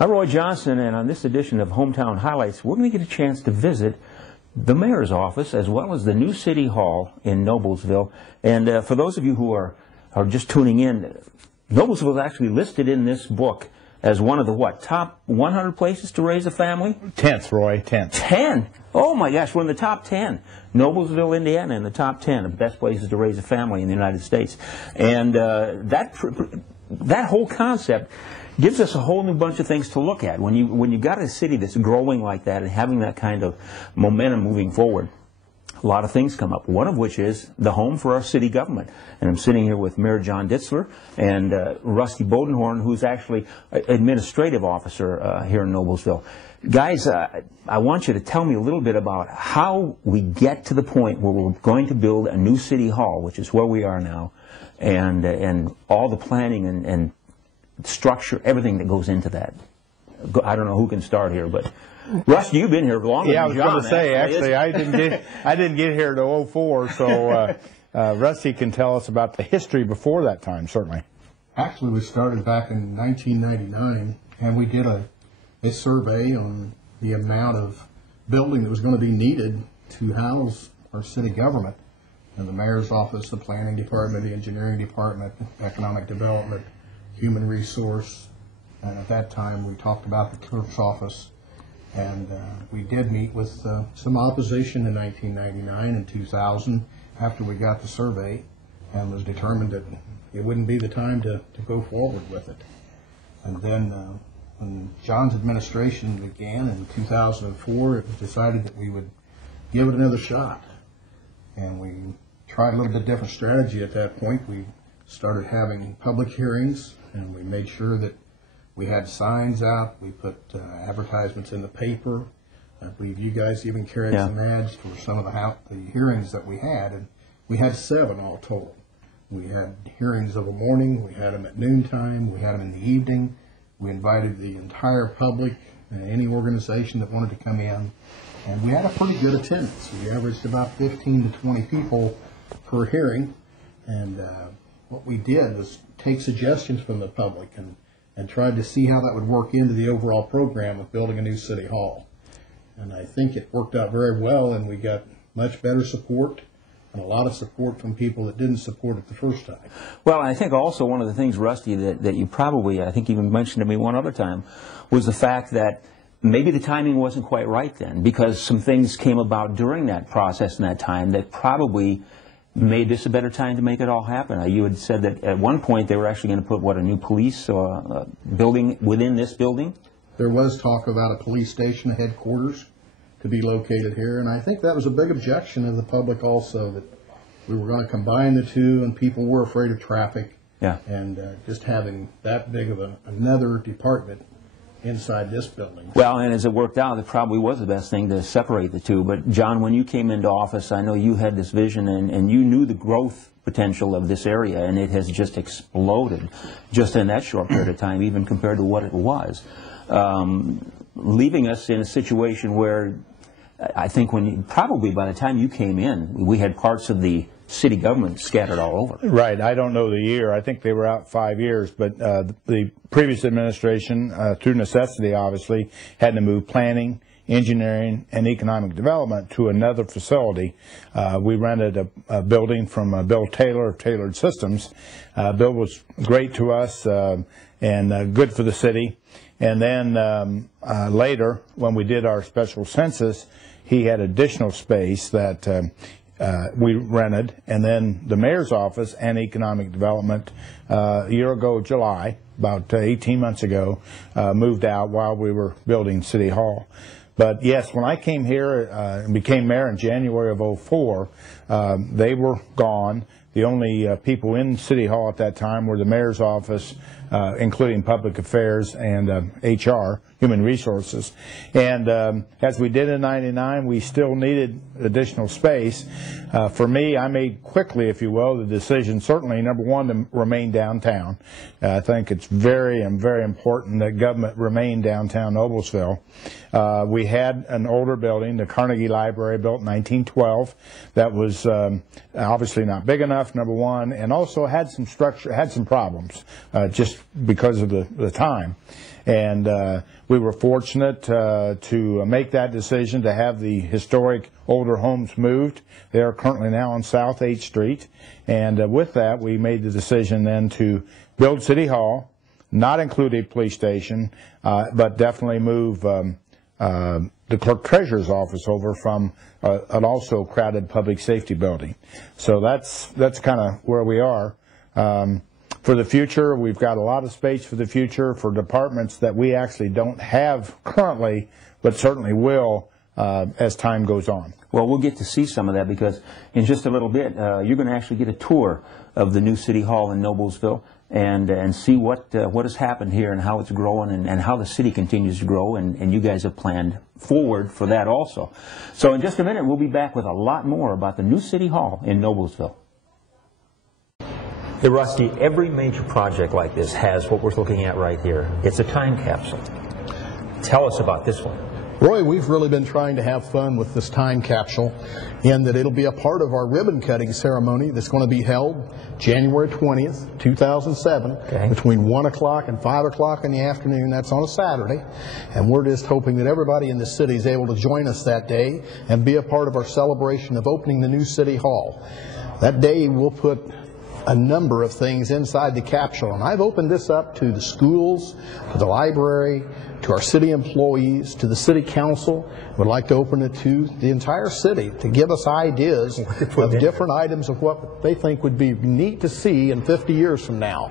I'm Roy Johnson, and on this edition of Hometown Highlights, we're going to get a chance to visit the mayor's office as well as the new city hall in Noblesville. And for those of you who are just tuning in, Noblesville is actually listed in this book as one of the, top 100 places to raise a family? 10th, Roy, 10th. 10? Oh my gosh, we're in the top 10. Noblesville, Indiana, in the top 10 of best places to raise a family in the United States. And that whole concept gives us a whole new bunch of things to look at. When you've got a city that's growing like that and having that kind of momentum moving forward, a lot of things come up, one of which is the home for our city government. And I'm sitting here with Mayor John Distlear and Rusty Bodenhorn, who's actually administrative officer here in Noblesville. Guys, I want you to tell me a little bit about how we get to the point where we're going to build a new city hall, which is where we are now, and all the planning and structure, everything that goes into that. I don't know who can start here, but Rusty, you've been here longer yeah, than John. I was going to say, actually, I didn't get here to 04, so Rusty can tell us about the history before that time, certainly. Actually, we started back in 1999, and we did a survey on the amount of building that was going to be needed to house our city government. And the mayor's office, the planning department, the engineering department, economic development, human resource, and at that time we talked about the clerk's office. And we did meet with some opposition in 1999 and 2000 after we got the survey, and was determined that it wouldn't be the time to go forward with it. And then when John's administration began in 2004, it was decided that we would give it another shot. And we tried a little bit different strategy at that point. We started having public hearings, and we made sure that we had signs out. We put advertisements in the paper. I believe you guys even carried some ads for some of the hearings that we had, and we had 7 all total. We had hearings of a morning, we had them at noontime, we had them in the evening. We invited the entire public, any organization that wanted to come in, and we had a pretty good attendance. We averaged about 15 to 20 people per hearing, and what we did was take suggestions from the public and tried to see how that would work into the overall program of building a new city hall. And I think it worked out very well, and we got much better support and a lot of support from people that didn't support it the first time. Well, I think also one of the things, Rusty, that you probably, I think even mentioned to me one other time, was the fact that maybe the timing wasn't quite right then, because some things came about during that process and that time that probably made this a better time to make it all happen. You had said that at one point they were actually going to put, a new police building within this building? There was talk about a police station headquarters to be located here, and I think that was a big objection of the public also, that we were going to combine the two, and people were afraid of traffic. Yeah. And just having that big of another department inside this building. Well, and as it worked out, it probably was the best thing to separate the two. But John, when you came into office, I know you had this vision, and you knew the growth potential of this area, and it has just exploded just in that short period of time, even compared to what it was, leaving us in a situation where I think probably by the time you came in, we had parts of the city government scattered all over. Right. I don't know the year. I think they were out 5 years, but the previous administration, through necessity obviously, had to move planning, engineering, and economic development to another facility. We rented a building from Bill Taylor of Tailored Systems. Bill was great to us and good for the city. And then later, when we did our special census, he had additional space that we rented, and then the mayor's office and economic development a year ago, July, about 18 months ago, moved out while we were building City Hall. But yes, when I came here and became mayor in January of 04, they were gone. The only people in City Hall at that time were the mayor's office, including public affairs and HR, human resources. And as we did in '99, we still needed additional space. For me, I made quickly, if you will, the decision, certainly, number one, to remain downtown. I think it's very important that government remain downtown Noblesville. We had an older building, the Carnegie Library, built in 1912. That was obviously not big enough, number one, and also had some structure, had some problems, just just because of the time. And we were fortunate to make that decision to have the historic older homes moved. They are currently now on South 8th Street. And with that, we made the decision then to build City Hall, not include a police station, but definitely move the clerk treasurer's office over from an also crowded public safety building. So that's kind of where we are. For the future, we've got a lot of space for the future for departments that we actually don't have currently, but certainly will as time goes on. Well, we'll get to see some of that because in just a little bit, you're going to actually get a tour of the new City Hall in Noblesville and see what has happened here and how it's growing and how the city continues to grow, and you guys have planned forward for that also. So in just a minute, we'll be back with a lot more about the new City Hall in Noblesville. Hey, Rusty, every major project like this has what we're looking at right here. It's a time capsule. Tell us about this one. Roy, we've really been trying to have fun with this time capsule in that it'll be a part of our ribbon cutting ceremony that's going to be held January 20th, 2007, between 1 o'clock and 5 o'clock in the afternoon. That's on a Saturday. And we're just hoping that everybody in the city is able to join us that day and be a part of our celebration of opening the new City Hall. That day we'll put a number of things inside the capsule, and I've opened this up to the schools, to the library, to our city employees, to the city council. Would like to open it to the entire city to give us ideas of different items of what they think would be neat to see in 50 years from now.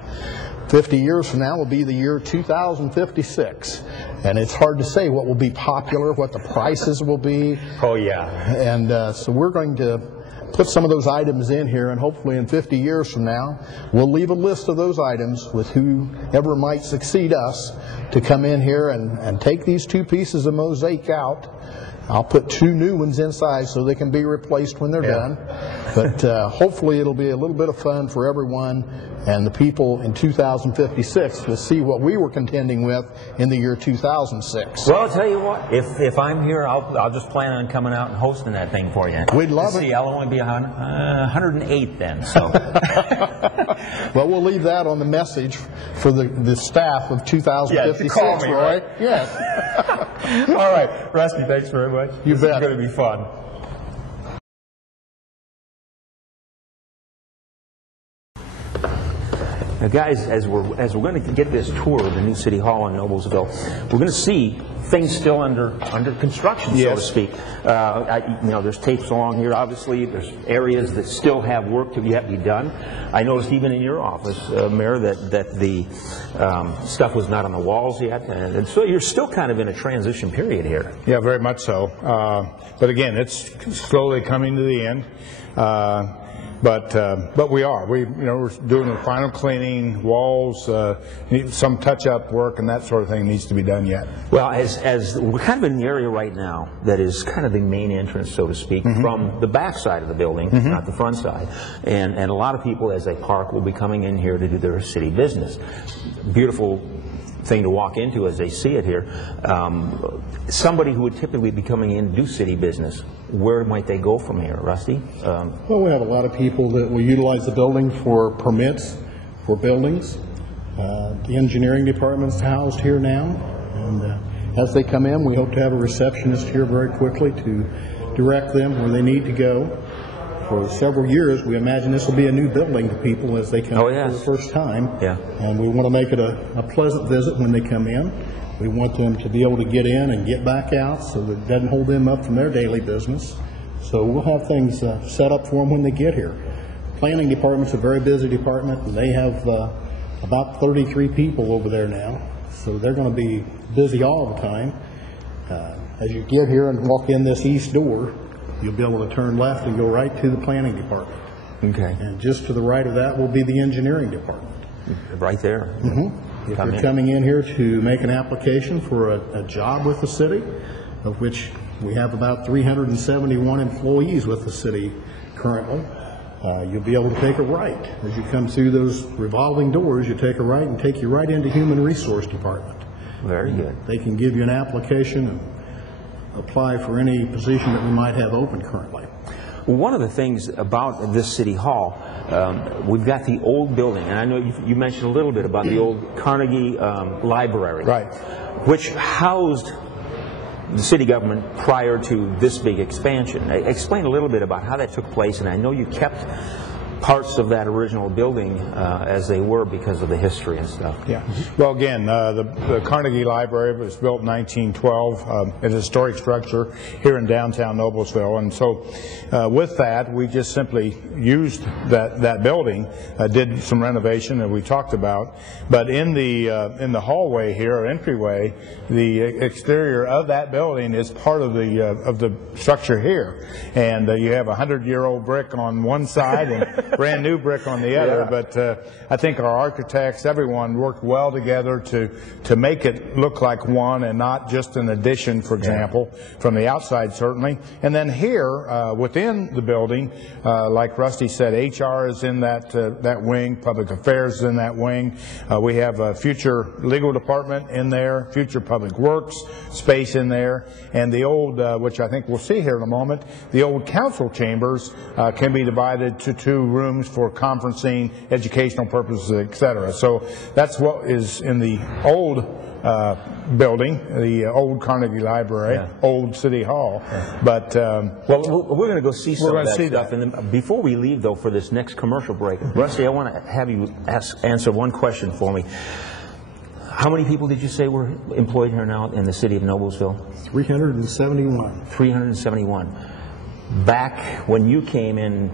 50 years from now will be the year 2056, and it's hard to say what will be popular, what the prices will be. Oh yeah. And so we're going to put some of those items in here, and hopefully in 50 years from now we'll leave a list of those items with whoever might succeed us to come in here and take these two pieces of mosaic out. I'll put two new ones inside so they can be replaced when they're done. But hopefully it'll be a little bit of fun for everyone, and the people in 2056 will see what we were contending with in the year 2006. Well, I'll tell you what, if I'm here, I'll just plan on coming out and hosting that thing for you. We'd love it. See, I'll only be 108 then, so. Well, we'll leave that on the message for the staff of 2056, call me, Roy. right? Yes. All right, Rusty, thanks very much. You bet. It's going to be fun. Now, guys, as we're going to get this tour of the new City Hall in Noblesville, we're going to see things still under construction, so to speak. There's tapes along here. Obviously, there's areas that still have work to yet be done. I noticed even in your office, Mayor, that the stuff was not on the walls yet, and so you're still kind of in a transition period here. Yeah, very much so. But again, it's slowly coming to the end. But we're doing the final cleaning, walls, some touch-up work, and that sort of thing needs to be done yet. Well, as we're kind of in the area right now that is kind of the main entrance, so to speak, from the back side of the building, not the front side, and a lot of people as they park will be coming in here to do their city business. Beautiful thing to walk into as they see it here. Somebody who would typically be coming in to do city business, where might they go from here, Rusty? Well, we have a lot of people that will utilize the building for permits for buildings. The engineering department's housed here now, and as they come in, we hope to have a receptionist here very quickly to direct them where they need to go. For several years, we imagine this will be a new building to people as they come in for the first time. Yeah. And we want to make it a pleasant visit when they come in. We want them to be able to get in and get back out so that it doesn't hold them up from their daily business. So we'll have things set up for them when they get here. Planning department's a very busy department, and they have about 33 people over there now. So they're going to be busy all the time. As you get here and walk in this east door, you'll be able to turn left and go right to the planning department. Okay. And just to the right of that will be the engineering department. Right there. If you're coming in here to make an application for a job with the city, of which we have about 371 employees with the city currently, you'll be able to take a right. As you come through those revolving doors, you take a right and take you right into Human Resource Department. Very good. They can give you an application and apply for any position that we might have open currently. One of the things about this city hall, we've got the old building, and I know you mentioned a little bit about the old Carnegie Library, Right. which housed the city government prior to this big expansion. Explain a little bit about how that took place, and I know you kept parts of that original building as they were because of the history and stuff. Yeah. Well, again, the Carnegie Library was built in 1912. It's a historic structure here in downtown Noblesville, and so with that, we just simply used that building, did some renovation that we talked about, but in the hallway here, or entryway, the exterior of that building is part of the structure here, and you have a 100-year-old brick on one side and brand new brick on the other. Yeah. But I think our architects, everyone worked well together to make it look like one and not just an addition, for example, from the outside certainly. And then here within the building, like Rusty said, HR is in that wing, public affairs is in that wing. We have a future legal department in there, future public works space in there, and the old, which I think we'll see here in a moment, the old council chambers can be divided to 2 rooms for conferencing, educational purposes, etc. So that's what is in the old building, the old Carnegie Library, old City Hall. But well, we're going to go see some of that stuff. And then, before we leave, though, for this next commercial break, Rusty, I want to have you answer one question for me. How many people did you say were employed here now in the city of Noblesville? 371. 371. Back when you came in,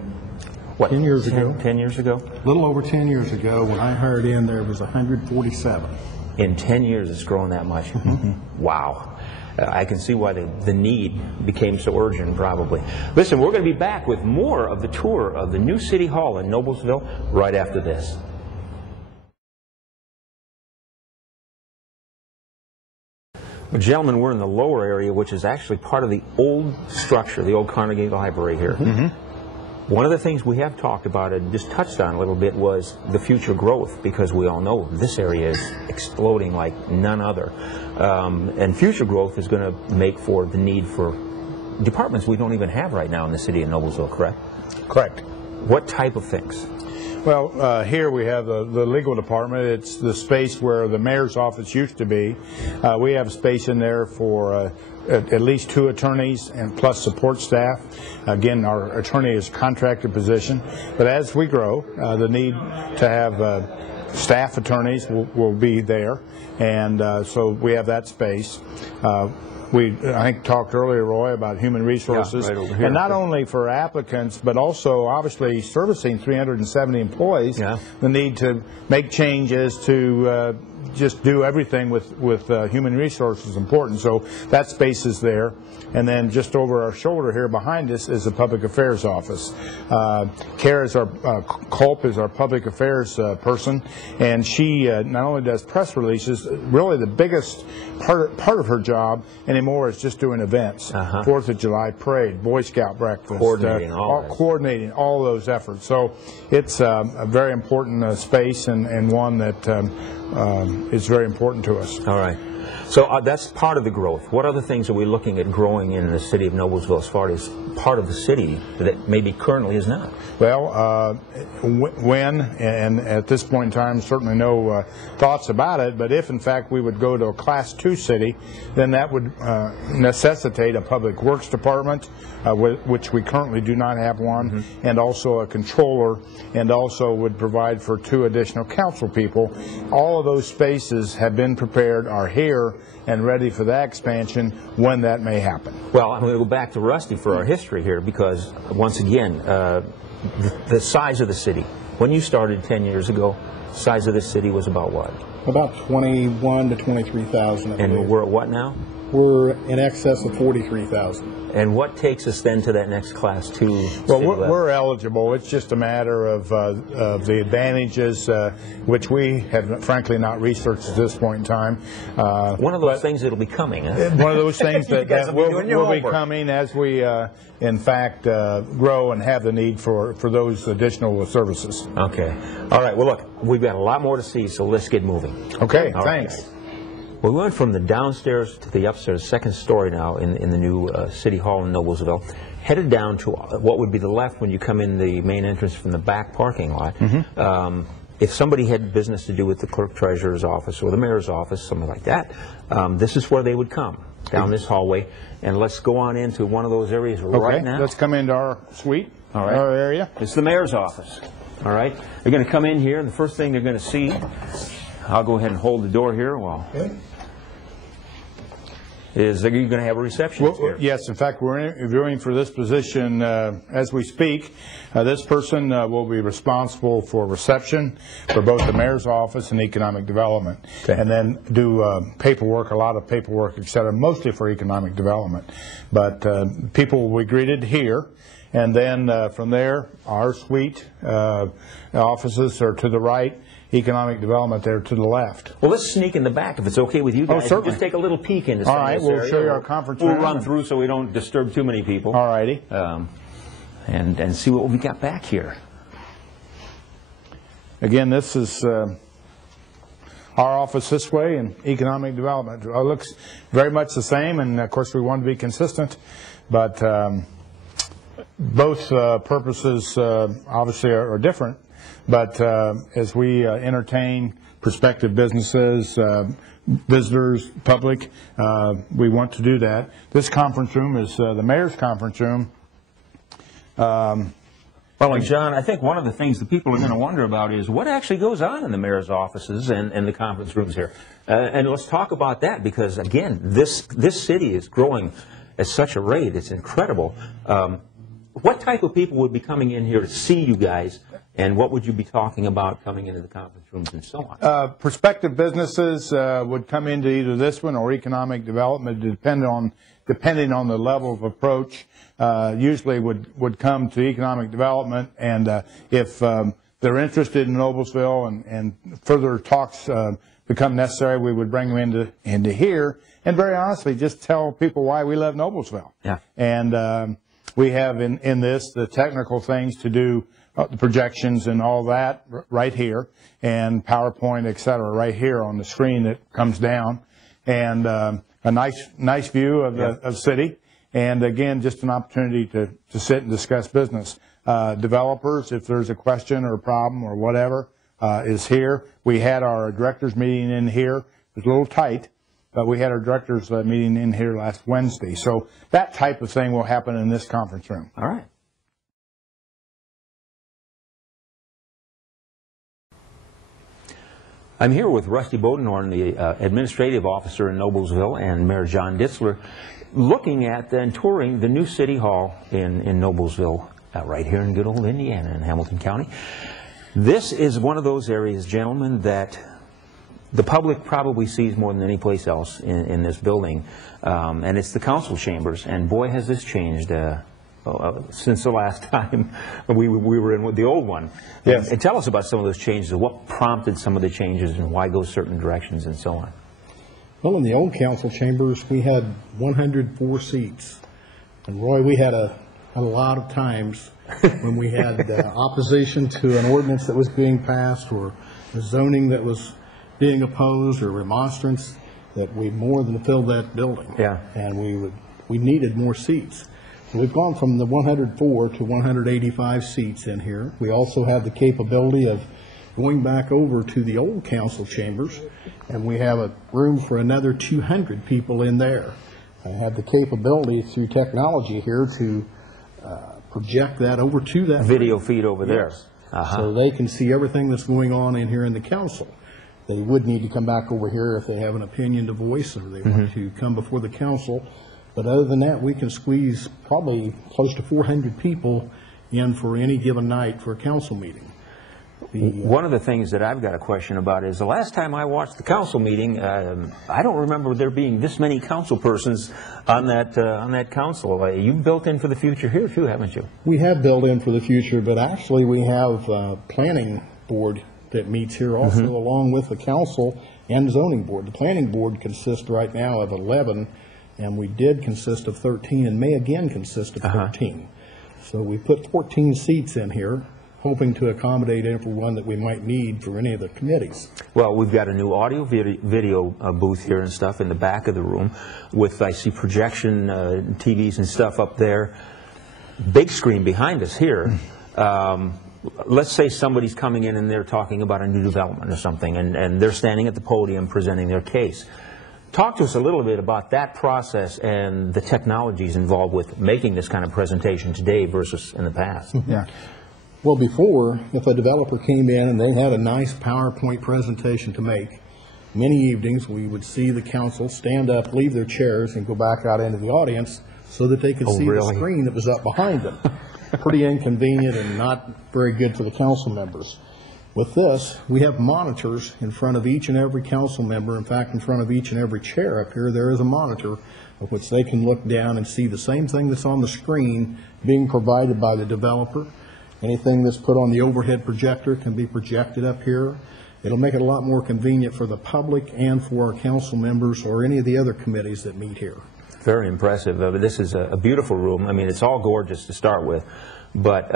what? 10 years ago. 10 years ago? A little over 10 years ago, when I hired in, there was 147. In 10 years, it's grown that much. Mm-hmm. Wow. I can see why the need became so urgent, probably. Listen, we're going to be back with more of the tour of the new City Hall in Noblesville right after this. Well, gentlemen, we're in the lower area, which is actually part of the old structure, the old Carnegie Library here. Mm-hmm. One of the things we have talked about and just touched on a little bit was the future growth, because we all know this area is exploding like none other. And future growth is going to make for the need for departments we don't even have right now in the city of Noblesville, correct? Correct. What type of things? Well, here we have the legal department. It's the space where the mayor's office used to be. We have space in there for at least 2 attorneys and plus support staff. Again, our attorney is a contracted position. But as we grow, the need to have staff attorneys will be there. And so we have that space. I think, talked earlier, Roy, about human resources, right over here. And not only for applicants, but also obviously servicing 370 employees, the need to make changes to just do everything with human resources is important. So that space is there. And then just over our shoulder here behind us is the Public Affairs Office. Kara is Culp is our Public Affairs person, and she not only does press releases, really the biggest part of her job anymore is just doing events. 4th of July parade, Boy Scout breakfast. Coordinating all those efforts. So it's a very important space and one that is very important to us. All right. So that's part of the growth. What other things are we looking at growing in the city of Noblesville as far as part of the city that maybe currently is not? Well, when, and at this point in time, certainly no thoughts about it, but if in fact we would go to a Class 2 city, then that would necessitate a public works department, which we currently do not have one, and also a controller, and also would provide for 2 additional council people. All of those spaces have been prepared, are here, and ready for that expansion when that may happen. Well, I'm going to go back to Rusty for our history here, because once again, the size of the city. When you started 10 years ago, the size of the city was about what? About 21 to 23,000. And we're at what now? We're in excess of 43,000. And what takes us then to that next Class 2? Well, we're eligible. It's just a matter of the advantages, which we have frankly not researched at this point in time. One of those things that'll be coming, huh? One of those things that will be coming as we, in fact, grow and have the need for those additional services. Okay. All right. Well, look, we've got a lot more to see, so let's get moving. Okay. All thanks. Right. We went from the downstairs to the upstairs, second story now in the new City Hall in Noblesville, headed down to what would be the left when you come in the main entrance from the back parking lot. If somebody had business to do with the clerk treasurer's office or the mayor's office, something like that, this is where they would come, down this hallway. And let's go on into one of those areas right now. Let's come into our suite, all right. Our area. It's the mayor's office. All right. They're going to come in here, and the first thing they're going to see, I'll go ahead and hold the door here while... Is that you're going to have a receptionist here? Yes, in fact, we're interviewing for this position as we speak. This person will be responsible for reception for both the mayor's office and economic development, and then do paperwork, a lot of paperwork, et cetera, mostly for economic development. But people will be greeted here, and then from there, our suite offices are to the right. Economic development there to the left. Well, let's sneak in the back if it's okay with you guys. Oh, certainly. Just take a little peek into some of this area. All right, we'll show you our conference room. We'll run through so we don't disturb too many people. All righty. And see what we got back here. Again, this is our office this way, and economic development. It looks very much the same, and of course we want to be consistent, but both purposes obviously are different. But as we entertain prospective businesses, visitors, public, we want to do that. This conference room is the mayor's conference room. Well, John, I think one of the things that people are going to wonder about is what actually goes on in the mayor's offices and the conference rooms here. And let's talk about that because, again, this city is growing at such a rate. It's incredible. What type of people would be coming in here to see you guys, and what would you be talking about coming into the conference rooms and so on? Prospective businesses would come into either this one or economic development, depending on the level of approach. Usually would come to economic development, and if they're interested in Noblesville and further talks become necessary, we would bring them into here, and very honestly, just tell people why we love Noblesville. Yeah. And we have in this the technical things to do, the projections and all that right here, and PowerPoint, et cetera, right here on the screen that comes down, and a nice view of the city, and again, just an opportunity to sit and discuss business. Developers, if there's a question or a problem or whatever, is here. We had our directors meeting in here. It was a little tight, but we had our directors meeting in here last Wednesday. So that type of thing will happen in this conference room. All right. I'm here with Rusty Bodenhorn, the administrative officer in Noblesville, and Mayor John Distlear, looking at and touring the new City Hall in Noblesville, right here in good old Indiana in Hamilton County. This is one of those areas, gentlemen, that the public probably sees more than any place else in this building, and it's the council chambers. And boy, has this changed since the last time we were in the old one. Yes. And tell us about some of those changes. What prompted some of the changes, and why go certain directions, and so on. Well, in the old council chambers, we had 104 seats, and Roy, we had a lot of times when we had opposition to an ordinance that was being passed, or the zoning that was being opposed, or remonstrance, that we more than filled that building. Yeah. And we needed more seats. So we've gone from the 104 to 185 seats in here. We also have the capability of going back over to the old council chambers, and we have a room for another 200 people in there. I have the capability through technology here to project that over to that video room. feed over there. Yes. So they can see everything that's going on in here in the council. They would need to come back over here if they have an opinion to voice, or they want to come before the council. But other than that, we can squeeze probably close to 400 people in for any given night for a council meeting. One of the things that I've got a question about is the last time I watched the council meeting, I don't remember there being this many council persons on that council. You've built in for the future here too, haven't you? We have built in for the future, but actually we have a planning board that meets here also, along with the council and zoning board. The planning board consists right now of 11, and we did consist of 13, and may again consist of 13. So we put 14 seats in here. hoping to accommodate everyone that we might need for any of the committees. Well, we've got a new audio video booth here and stuff in the back of the room with, I see, projection TVs and stuff up there. Big screen behind us here. Let's say somebody's coming in and they're talking about a new development or something, and they're standing at the podium presenting their case. Talk to us a little bit about that process and the technologies involved with making this kind of presentation today versus in the past. Yeah. Well, before, if a developer came in and they had a nice PowerPoint presentation to make, many evenings we would see the council stand up, leave their chairs, and go back out into the audience so that they could see the screen that was up behind them. Pretty inconvenient and not very good for the council members. With this, we have monitors in front of each and every council member. In fact, in front of each and every chair up here, there is a monitor of which they can look down and see the same thing that's on the screen being provided by the developer. Anything that's put on the overhead projector can be projected up here. It'll make it a lot more convenient for the public and for our council members or any of the other committees that meet here. Very impressive. This is a beautiful room. I mean, it's all gorgeous to start with, but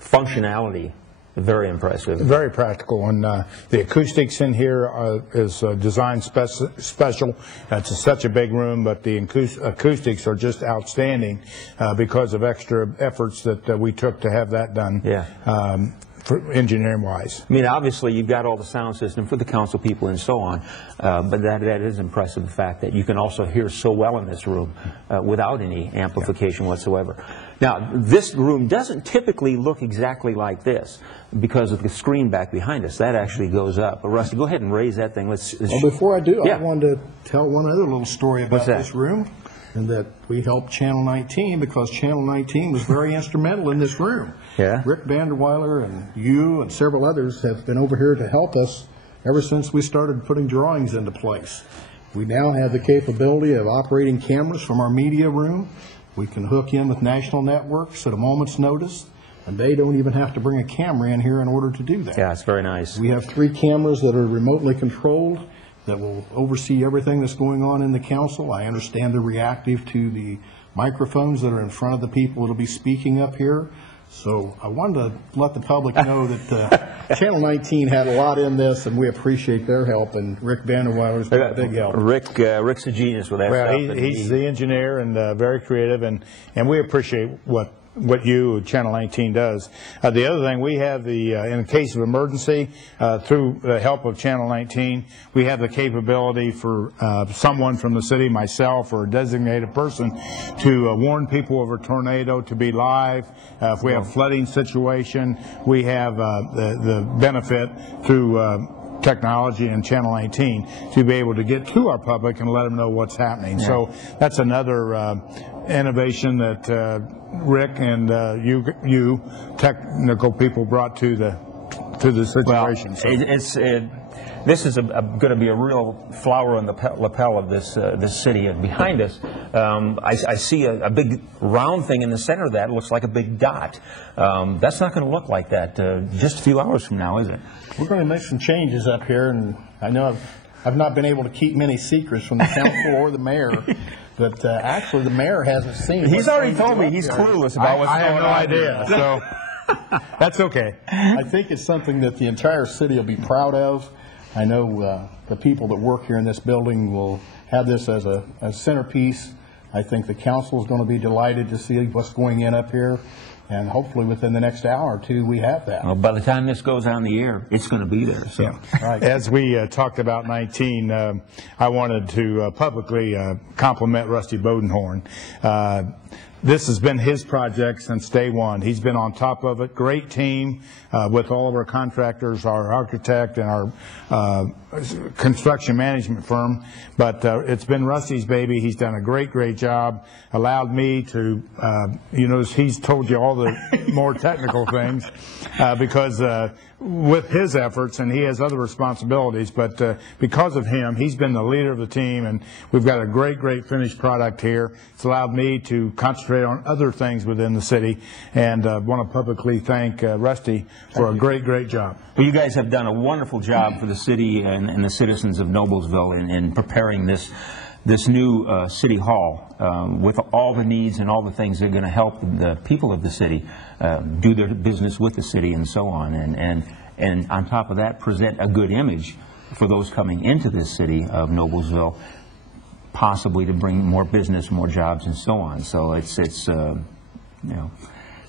functionality, very impressive. Very practical, and the acoustics in here is designed special. It's such a big room, but the acoustics are just outstanding because of extra efforts that we took to have that done. Yeah. For engineering-wise. I mean, obviously, you've got all the sound system for the council people and so on, but that is impressive, the fact that you can also hear so well in this room without any amplification whatsoever. Now, this room doesn't typically look exactly like this because of the screen back behind us. That actually goes up. But Rusty, go ahead and raise that thing. Well, before I do, I wanted to tell one other little story about this room, and that we helped Channel 19 because Channel 19 was very instrumental in this room. Yeah. Rick Vanderweiler and you and several others have been over here to help us ever since we started putting drawings into place. We now have the capability of operating cameras from our media room. We can hook in with national networks at a moment's notice, and they don't even have to bring a camera in here in order to do that. Yeah, it's very nice. We have 3 cameras that are remotely controlled that will oversee everything that's going on in the council. I understand they're reactive to the microphones that are in front of the people that will be speaking up here. So I wanted to let the public know that Channel 19 had a lot in this, and we appreciate their help, and Rick Vanderweiler's been a big help. Rick's a genius with that stuff. He's the engineer and very creative, and we appreciate what you, Channel 19, does. The other thing, we have in the case of emergency, through the help of Channel 19, we have the capability for someone from the city, myself, or a designated person, to warn people of a tornado, to be live. If we have a flooding situation, we have the benefit through technology and Channel 19 to be able to get to our public and let them know what's happening. Yeah. So that's another innovation that Rick and you technical people brought to the situation. Well, so. This is going to be a real flower on the lapel of this city. And behind us, I see a big round thing in the center of that. It looks like a big dot. That's not going to look like that just a few hours from now, is it? We're going to make some changes up here, and I know I've not been able to keep many secrets from the council or the mayor. But actually, the mayor hasn't seen. He's already told me he's clueless about what's going on. I have no idea, so that's okay. I think it's something that the entire city will be proud of. I know the people that work here in this building will have this as a centerpiece. I think the council is going to be delighted to see what's going in up here. And hopefully within the next hour or two, we have that. Well, by the time this goes on the air, it's going to be there. So. Yeah. Right. As we talked about 19, I wanted to publicly compliment Rusty Bodenhorn. This has been his project since day one. He's been on top of it. Great team with all of our contractors, our architect, and our construction management firm. But it's been Rusty's baby. He's done a great job. Allowed me to, he's told you all the more technical things because with his efforts, and he has other responsibilities, but because of him, he's been the leader of the team, and we've got a great finished product here. It's allowed me to concentrate on other things within the city, and want to publicly thank Rusty for a great job. Well, you guys have done a wonderful job for the city and the citizens of Noblesville in preparing this this new city hall with all the needs and all the things that are going to help the people of the city do their business with the city and so on, and on top of that, present a good image for those coming into this city of Noblesville, possibly to bring more business, more jobs, and so on. So it's you know,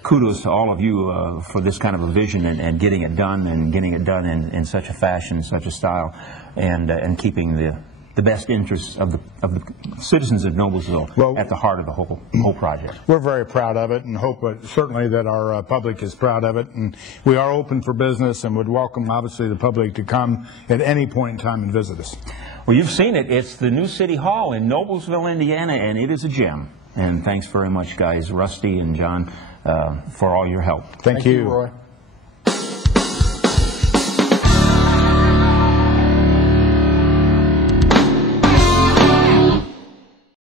kudos to all of you for this kind of a vision and getting it done, and getting it done in such a fashion, such a style, and keeping the best interests of the citizens of Noblesville at the heart of the whole project. We're very proud of it, and hope certainly that our public is proud of it. And we are open for business, and would welcome, obviously, the public to come at any point in time and visit us. Well, you've seen it. It's the new City Hall in Noblesville, Indiana, and it is a gem. And thanks very much, guys, Rusty and John, for all your help. Thank you, Roy.